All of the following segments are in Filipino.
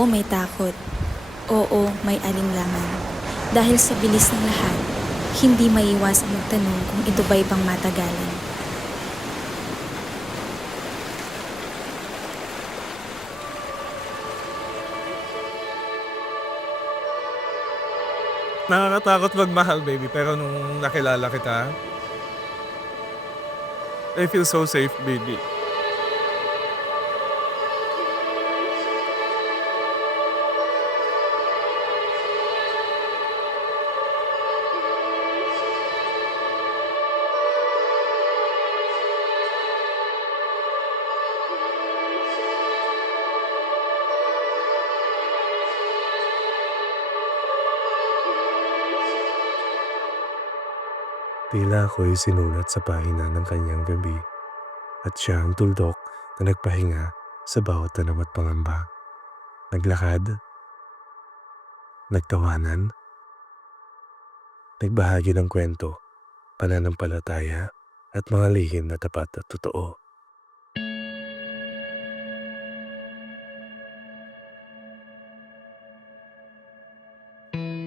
Oo, may takot. Oo, may alinlangan. Dahil sa bilis ng lahat, hindi maiwasang magtanong kung ito ba'y pang matagalan. Nakakatakot magmahal, baby, pero nung nakilala kita, I feel so safe, baby. Tila ako'y sinulat sa pahina ng kanyang gabi at siya ang tuldok na nagpahinga sa bawat tanam at pangamba. Naglakad, nagtawanan, nagbahagi ng kwento, pananampalataya at mga lihim na tapat at totoo.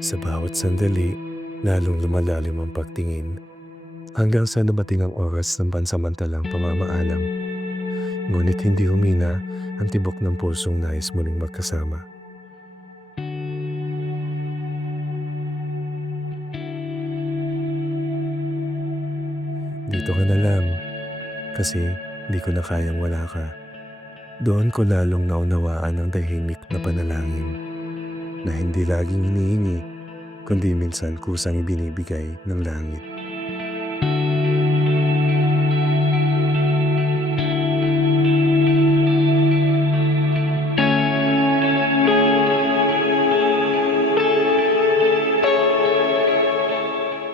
Sa bawat sandali, lalong lumalalim ang pagtingin hanggang sa dumating ang oras ng pansamantalang pamamaalam. Ngunit hindi humina ang tibok ng pusong nais muling magkasama. Dito ka na lang, kasi di ko na kayang wala ka. Doon ko lalong naunawaan ang tahimik na panalangin na hindi laging hinihingi, kundi minsan kusang ibinibigay ng langit.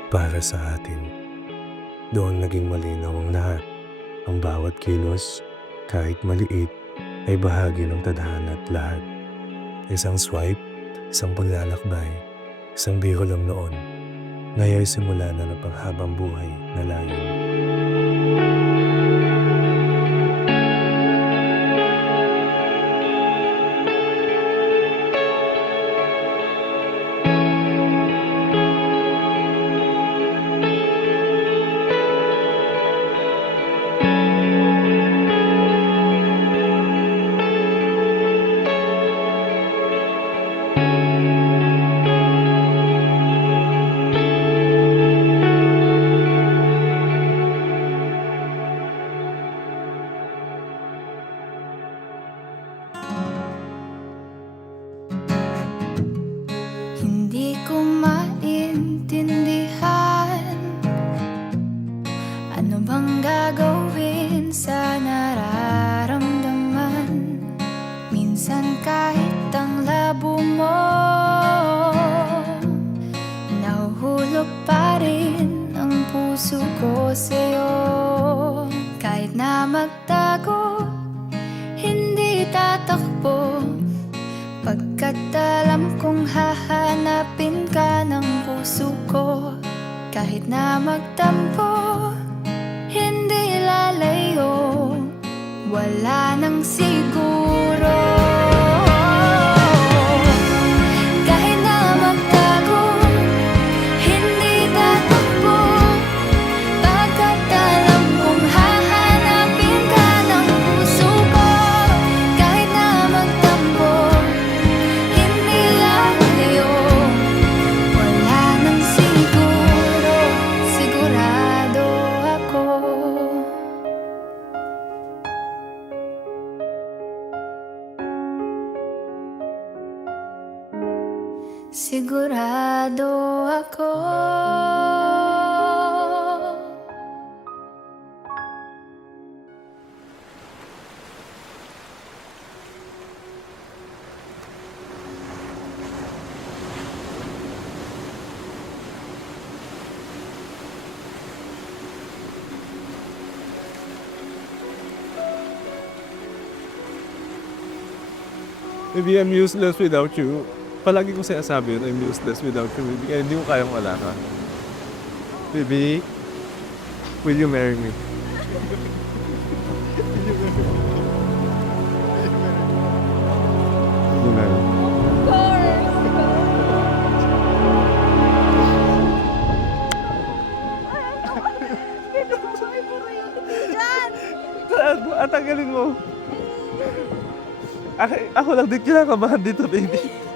Para sa atin, doon naging malinaw ang lahat. Ang bawat kilos, kahit maliit, ay bahagi ng tadhana at lahat. Isang swipe, isang paglalakbay, isang biro lang noon. Ngaya'y simula na ng panghabang buhay na layo. Hindi ko maintindihan ano bang gagawin sa nararamdaman. Minsan kahit ang labo mo, nahuhulog pa rin ang puso ko sa'yo. Kahit na magtago, hindi tatakbo, pagkat alam kong hahanapin ka ng puso ko. Kahit na magtampo, hindi lalayo, wala nang siguro. Kahit na magtago, hindi tatakbo, pagkat alam kong hahanapin ka ng puso ko. Kahit na magtampo, hindi lalayo, wala nang siguro, sigurado ako. Sigurado ako. Baby, I'm useless without you. Palagi ko sinasabi yun, I'm useless without you, baby. Kaya hindi ko kayang wala ka. Baby, will you marry me? Will you marry me? mo. Ako lang din kinakabahan dito, baby.